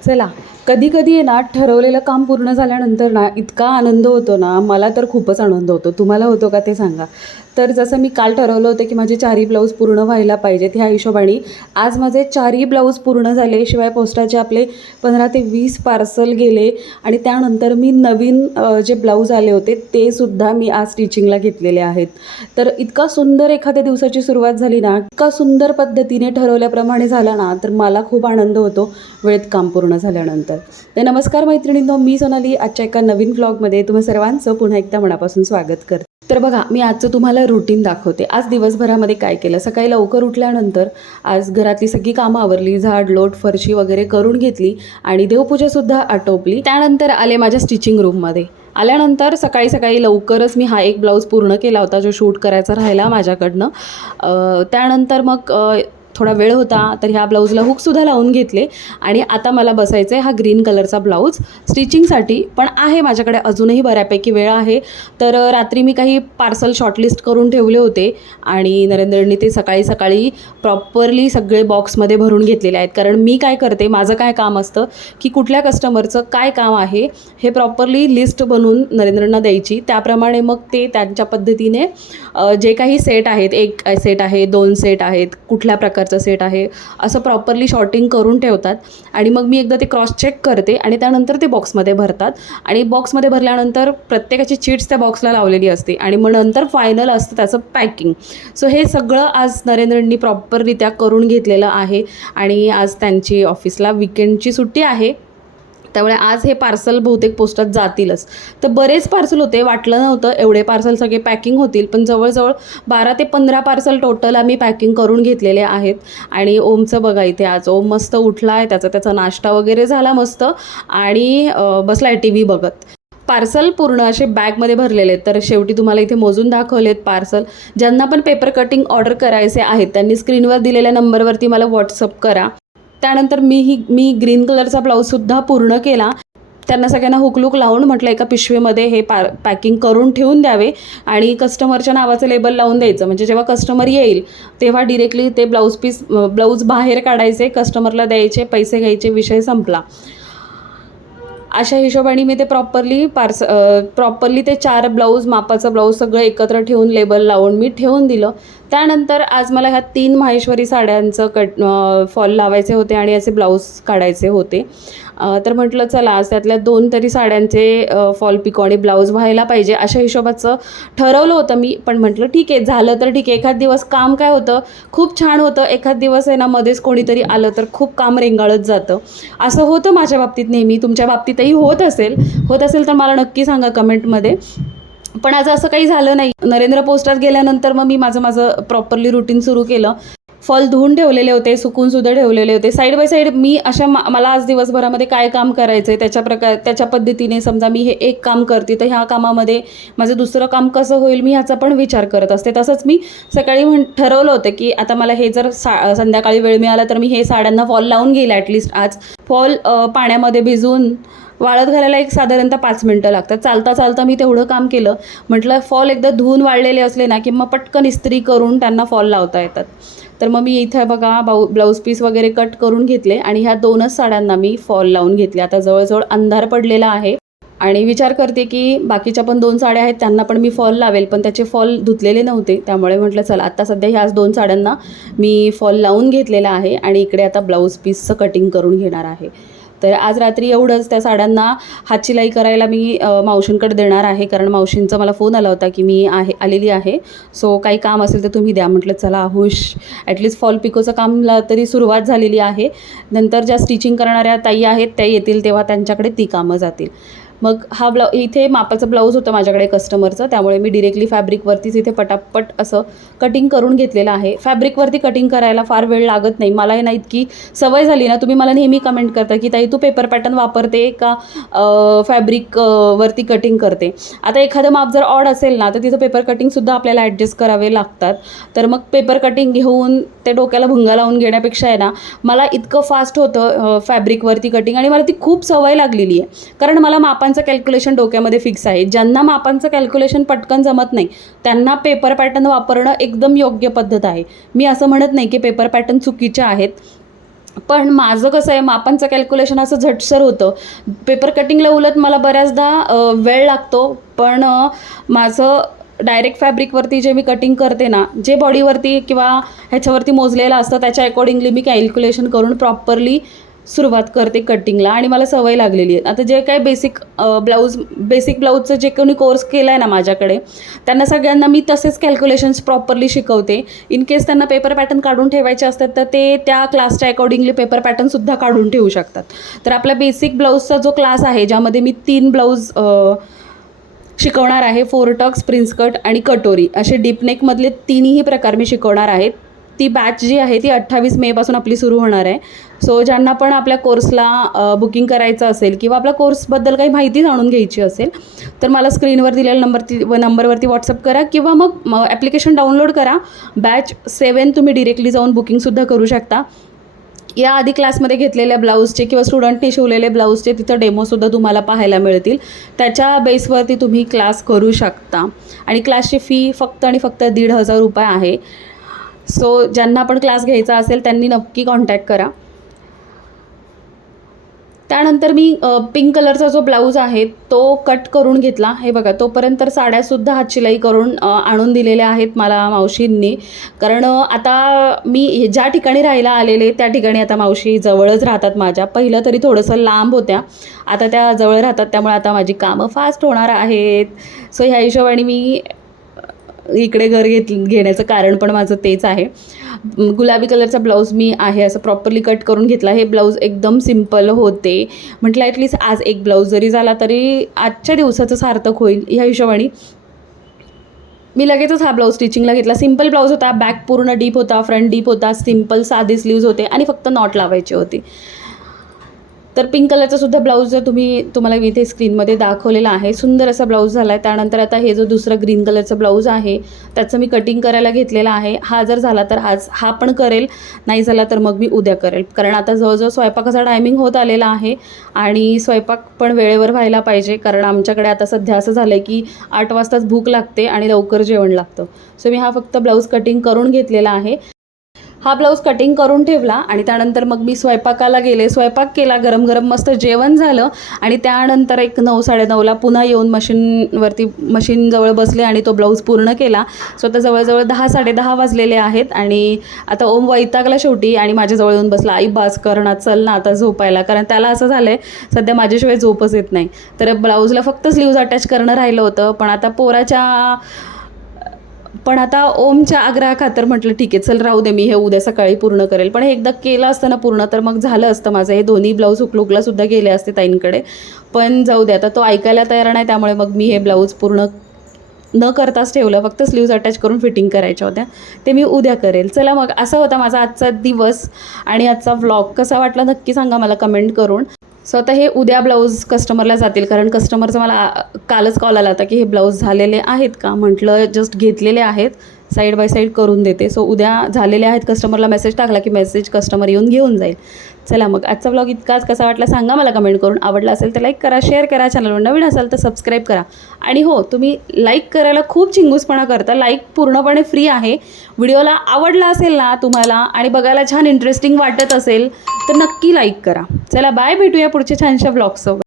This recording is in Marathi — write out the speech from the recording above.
चला, कधी-कधी आहे ना, ठरवलेलं काम पूर्ण झाल्यानंतर ना, इतका आनंद होतो ना, मला तर खूपच आनंद होतो. तुम्हाला होतो का ते सांगा? तर जसं मी काल ठरवलं होतं, की माझे 4ही ब्लाऊज पूर्ण व्हायला पाहिजेत. ह्या हिशोबाने आज माझे 4ही ब्लाऊज पूर्ण झाले. शिवाय पोस्टाचे आपले 15 ते 20 पार्सल गेले आणि त्यानंतर मी नवीन जे ब्लाऊज आले होते, ते सुद्धा मी आज स्टिचिंगला घेतलेले आहेत. तर इतका सुंदर एखाद्या दिवसाची सुरुवात झाली ना, इतका सुंदर पद्धतीने ठरवल्याप्रमाणे झाला ना, तर मला खूप आनंद होतो वेळेत काम पूर्ण झाल्यानंतर. तर नमस्कार मैत्रिणींनो, मी सोनाली आजच्या एका नवीन व्लॉगमध्ये तुम्हा सर्वांचं पुन्हा एकदा मनापासून स्वागत करते. तर बघा, मी आजचं तुम्हाला रुटीन दाखवते. आज दिवसभरामध्ये काय केलं. सकाळी लवकर उठल्यानंतर आज घरातली सगळी कामं आवरली, झाड लोट फरशी वगैरे करून घेतली आणि देवपूजासुद्धा आटोपली. त्यानंतर आले माझ्या स्टिचिंग रूममध्ये. आल्यानंतर सकाळी सकाळी लवकरच मी हा एक ब्लाऊज पूर्ण केला होता, जो शूट करायचा राहिला माझ्याकडनं. त्यानंतर मग थोडा वेळ होता, तर ह्या ब्लाऊजला हुकसुद्धा लावून घेतले आणि आता मला बसायचं आहे हा ग्रीन कलरचा ब्लाऊज स्टिचिंगसाठी. पण आहे माझ्याकडे अजूनही बऱ्यापैकी वेळ आहे. तर रात्री मी काही पार्सल शॉर्टलिस्ट करून ठेवले होते आणि नरेंद्रनी ते सकाळी सकाळी प्रॉपरली सगळे बॉक्समध्ये भरून घेतलेले आहेत. कारण मी काय करते, माझं काय काम असतं की कुठल्या कस्टमरचं काय काम आहे हे प्रॉपरली लिस्ट बनवून नरेंद्रना द्यायची. त्याप्रमाणे मग ते त्यांच्या पद्धतीने जे काही सेट आहेत, 1 सेट आहे, 2 सेट आहेत, कुठल्या प्रकारचा सेट आहे, असं प्रॉपरली शॉर्टिंग करून ठेवतात. आणि मग मी एकदा ते क्रॉस चेक करते आणि त्यानंतर ते बॉक्समध्ये भरतात. आणि बॉक्समध्ये भरल्यानंतर प्रत्येकाची चीट्स त्या बॉक्सला लावलेली असते आणि मग नंतर फायनल असतं त्याचं पॅकिंग. सो हे सगळं आज नरेंद्रनी प्रॉपररित्या करून घेतलेलं आहे. आणि आज त्यांची ऑफिसला विकेंडची सुट्टी आहे, त्यामुळे आज हे पार्सल बहुतेक पोस्टात जातीलच. तर बरेच पार्सल होते, वाटलं नव्हतं एवढे पार्सल सगळे पॅकिंग होतील, पण जवळजवळ 12 ते 15 पार्सल टोटल आम्ही पॅकिंग करून घेतलेले आहेत. आणि ओमचं बघा इथे, आज ओम मस्त उठला आहे, त्याचा नाश्ता वगैरे झाला मस्त आणि बसला आहे TV बघत. पार्सल पूर्ण असे बॅगमध्ये भरलेले आहेत. तर शेवटी तुम्हाला इथे मोजून दाखवलेत पार्सल. ज्यांना पण पेपर कटिंग ऑर्डर करायचे आहेत त्यांनी स्क्रीनवर दिलेल्या नंबरवरती मला व्हॉट्सअप करा. त्यानंतर मी ग्रीन कलरचा ब्लाऊजसुद्धा पूर्ण केला. त्यांना सगळ्यांना हुकलूक लावून म्हटलं एका पिशवीमध्ये हे पॅकिंग करून ठेवून द्यावे आणि कस्टमरच्या नावाचं लेबल लावून द्यायचं. म्हणजे जेव्हा कस्टमर येईल तेव्हा डिरेक्टली ते ब्लाऊज बाहेर काढायचे, कस्टमरला द्यायचे, पैसे घ्यायचे, विषय संपला. अशा हिशोबाने मी ते प्रॉपरली ते 4 ब्लाऊज, मापाचं ब्लाऊज सगळं एकत्र ठेवून लेबल लावून मी ठेवून दिलं. त्यानंतर आज मला ह्या 3 माहेश्वरी साड्यांचं फॉल लावायचे होते आणि असे ब्लाऊज काढायचे होते. तर म्हटलं चला आज त्यातल्या 2 तरी साड्यांचे फॉल पिको आणि ब्लाऊज व्हायला पाहिजे अशा हिशोबाचं ठरवलं होतं मी. पण म्हटलं ठीक आहे, झालं तर ठीक आहे. एखाद दिवस काम काय होतं, खूप छान होतं, एखाद दिवस आहे ना मध्येच कोणीतरी आलं तर खूप काम रेंगाळत जातं. असं होतं माझ्या बाबतीत नेहमी. तुमच्या बाबतीतही होत असेल तर मला नक्की सांगा कमेंटमध्ये. पण आज असं काही झालं नाही. नरेंद्र पोस्टात गेल्यानंतर मग मी माझं प्रॉपरली रुटीन सुरू केलं. फॉल धुवून ठेवलेले होते, सुकूनसुद्धा ठेवलेले होते. साईड बाय साईड मी मला आज दिवसभरामध्ये काय काम करायचं आहे त्याच्या पद्धतीने समजा मी हे एक काम करते तर ह्या कामामध्ये माझं दुसरं काम कसं होईल मी ह्याचा पण विचार करत असते. तसंच मी सकाळी ठरवलं होतं की आता मला हे जर संध्याकाळी वेळ मिळाला तर मी हे साड्यांना फॉल लावून घेईल. ॲटलिस्ट आज फॉल पाण्यामध्ये भिजवून वाळत घालायला एक साधारणतः 5 मिनटं लागतात. चालता चालता मी तेवढं काम केलं. म्हटलं फॉल एकदा धुवून वाळलेले असले ना की मग पटकन इस्त्री करून त्यांना फॉल लावता येतात. तर मग मी इथं बघा ब्लाऊज पीस वगैरे कट करून घेतले आणि ह्या 2च साड्यांना मी फॉल लावून घेतले. आता जवळजवळ अंधार पडलेला आहे आणि विचार करते की बाकीच्या पण 2 साड्या आहेत त्यांना पण मी फॉल लावेल, पण त्याचे फॉल धुतलेले नव्हते. त्यामुळे म्हटलं चला आता सध्या ह्याच 2 साड्यांना मी फॉल लावून घेतलेला आहे आणि इकडे आता ब्लाऊज पीसचं कटिंग करून घेणार आहे. तर आज रात्री एवढंच. त्या साड्यांना हातशिलाई करायला मी मावशींकडे देणार आहे, कारण मावशींचा मला फोन आला होता की मी आलेली आहे, सो काही काम असेल तर तुम्ही द्या. म्हटलं चला हुश, ॲटलिस्ट फॉल पिकोचं कामला तरी सुरुवात झालेली आहे. नंतर ज्या स्टिचिंग करणाऱ्या ताई आहेत त्या येतील तेव्हा त्यांच्याकडे ती कामं जातील. मग हा इथे मापाचं ब्लाऊज होतं माझ्याकडे कस्टमरचं, त्यामुळे मी डिरेक्टली फॅब्रिकवरतीच इथे पटापट असं कटिंग करून घेतलेलं आहे. फॅब्रिकवरती कटिंग करायला फार वेळ लागत नाही. मला ना इतकी सवय झाली ना. तुम्ही मला नेहमी कमेंट करता की ताई तू पेपर पॅटर्न वापरते का फॅब्रिकवरती कटिंग करते. आता एखादं माप जर ऑड असेल ना तर तिथं पेपर कटिंगसुद्धा आपल्याला ॲडजस्ट करावे लागतात. तर मग पेपर कटिंग घेऊन ते डोक्याला भुंगा लावून घेण्यापेक्षा आहे ना, मला इतकं फास्ट होतं फॅब्रिकवरती कटिंग आणि मला ती खूप सवय लागलेली आहे. कारण मला मापांचं कॅल्क्युलेशन डोक्यामध्ये फिक्स आहे. ज्यांना मापांचं कॅल्क्युलेशन पटकन जमत नाही त्यांना पेपर पॅटर्न वापरणं एकदम योग्य पद्धत आहे. मी असं म्हणत नाही की पेपर पॅटर्न चुकीचे आहेत, पण माझं कसं आहे, मापांचं कॅल्क्युलेशन असं झटसर होतं. पेपर कटिंगला उलट मला बऱ्याचदा वेळ लागतो, पण माझं डायरेक्ट फॅब्रिकवरती जे मी कटिंग करते ना, जे बॉडीवरती किंवा ह्याच्यावरती मोजलेलं असतं त्याच्या अकॉर्डिंगली मी कॅल्क्युलेशन करून प्रॉपरली सुरुवात करते कटिंगला आणि मला सवय लागलेली आहे. आता जे काही बेसिक ब्लाऊजचं जे कोणी कोर्स केला आहे ना माझ्याकडे, त्यांना सगळ्यांना मी तसेच कॅल्क्युलेशन्स प्रॉपरली शिकवते. इन केस त्यांना पेपर पॅटर्न काढून ठेवायचे असतात तर ते त्या क्लासच्या अकॉर्डिंगली पेपर पॅटर्नसुद्धा काढून ठेवू शकतात. तर आपला बेसिक ब्लाऊजचा जो क्लास आहे, ज्यामध्ये मी 3 ब्लाऊज शिकवणार आहे, 4 टक्स, प्रिन्स कट आणि कटोरी, असे डीपनेकमधले 3ही प्रकार मी शिकवणार आहेत. ती बॅच जी आहे ती 28 मेपासून आपली सुरू होणार आहे. सो ज्यांना पण आपल्या कोर्सला बुकिंग करायचं असेल किंवा आपल्या कोर्सबद्दल काही माहिती जाणून घ्यायची असेल तर मला स्क्रीनवर दिलेल्या नंबरवरती व्हॉट्सअप करा किंवा मग ॲप्लिकेशन डाउनलोड करा. बॅच 7 तुम्ही डिरेक्टली जाऊन बुकिंगसुद्धा करू शकता. या आधी क्लासमध्ये घेतलेल्या ब्लाऊजचे किंवा स्टुडंटने शिवलेले ब्लाऊजचे तिथं डेमोसुद्धा तुम्हाला पाहायला मिळतील. त्याच्या बेसवरती तुम्ही क्लास करू शकता आणि क्लासची फी फक्त आणि फक्त 1,500 रुपये आहे. सो ज्यांना पण क्लास घ्यायचा असेल त्यांनी नक्की कॉन्टॅक्ट करा. त्यानंतर मी पिंक कलरचा जो ब्लाऊज आहे तो कट करून घेतला. हे बघा, तोपर्यंत साड्यासुद्धा हातशिलाई करून आणून दिलेल्या आहेत मला मावशींनी. कारण आता मी ज्या ठिकाणी राहायला आलेले त्या ठिकाणी आता मावशी जवळच राहतात माझ्या. पहिलं तरी थोडंसं लांब होत्या, आता त्या जवळ राहतात, त्यामुळे आता माझी कामं फास्ट होणार आहेत. सो ह्या हिशोबाने मी इकडे घर घेण्याचं कारण पण माझं तेच आहे. गुलाबी कलरचा ब्लाऊज मी आहे असं प्रॉपरली कट करून घेतला. हे ब्लाऊज एकदम सिम्पल होते. म्हटलं ॲटलिस्ट आज एक ब्लाऊज जरी झाला तरी आजच्या दिवसाचं सार्थक होईल ह्या हिशोबाने मी लगेचच हा ब्लाऊज स्टिचिंगला घेतला. सिम्पल ब्लाऊज होता, बॅक पूर्ण डीप होता, फ्रंट डीप होता, सिम्पल साधे स्लीव्ज होते आणि फक्त नॉट लावायचे होते. तर पिंक कलरचा सुद्धा ब्लाऊज जर तुम्हाला मी इथे स्क्रीनमध्ये दाखवलेला आहे, सुंदर असा ब्लाऊज झाला आहे. त्यानंतर आता हे जो दुसरा ग्रीन कलरचा ब्लाऊज आहे त्याचं मी कटिंग करायला घेतलेला आहे. हा जर झाला तर आज हा पण करेल, नाही झाला तर मग मी उद्या करेल. कारण आता जवळजवळ स्वयंपाकाचा टायमिंग होत आलेला आहे आणि स्वयंपाक पण वेळेवर व्हायला पाहिजे. कारण आमच्याकडे आता सध्या असं झालं आहे की 8 वाजताच भूक लागते आणि लवकर जेवण लागतं. सो मी हा फक्त ब्लाऊज कटिंग करून घेतलेला आहे. हा ब्लाऊज कटिंग करून ठेवला आणि त्यानंतर मग मी स्वयंपाकाला गेले. स्वयंपाक केला, गरम गरम मस्त जेवण झालं आणि त्यानंतर एक 9-9:30ला पुन्हा येऊन मशीनजवळ बसले आणि तो ब्लाऊज पूर्ण केला. सो आता जवळजवळ 10-10:30 वाजलेले आहेत आणि आता ओम वैतागला शेवटी आणि माझ्याजवळ येऊन बसला. आई बास कर ना, चल ना आता झोपायला. कारण त्याला असं झालं आहे सध्या माझ्याशिवाय झोपच येत नाही. तर ब्लाऊजला फक्त स्लीव्ज अटॅच करणं राहिलं होतं, पण आता ओमच्या आग्रहाखातर म्हटलं ठीक आहे चल राहू दे, मी हे उद्या सकाळी पूर्ण करेल. पण हे एकदा केलं असतं ना पूर्ण तर मग झालं असतं माझं. हे दोन्ही ब्लाऊज हुकलुकलासुद्धा गेले असते ताईंकडे, पण जाऊ दे, आता तो ऐकायला तयार नाही. त्यामुळे मग मी हे ब्लाऊज पूर्ण न करताच ठेवलं. फक्त स्लीव्ज अटॅच करून फिटिंग करायच्या होत्या, ते मी उद्या करेल. चला मग असा होता माझा आजचा दिवस आणि आजचा व्लॉग. कसा वाटला नक्की सांगा मला कमेंट करून. सो आता हे उद्या ब्लाऊज कस्टमरला जातील, कारण कस्टमरचा मला कालच कॉल आला होता की हे ब्लाऊज झालेले आहेत का. म्हटलं जस्ट घेतलेले आहेत, साईड बाय साईड करून देते. सो उद्या झालेले आहेत, कस्टमरला मेसेज टाकला की कस्टमर येऊन घेऊन जाईल. चला मग आजचा ब्लॉग इतकाच. कसा वाटला सांगा मला कमेंट करून. आवडला असेल तर लाईक करा, शेअर करा, चॅनलवर नवीन असाल तर सबस्क्राईब करा. आणि हो, तुम्ही लाईक करायला खूप चिंगूसपणा करता. लाईक पूर्णपणे फ्री आहे. व्हिडिओला आवडला असेल ना तुम्हाला आणि बघायला छान इंटरेस्टिंग वाटत असेल तर नक्की लाईक करा. चला बाय, भेटूया पुढच्या छानशा ब्लॉगसोबत.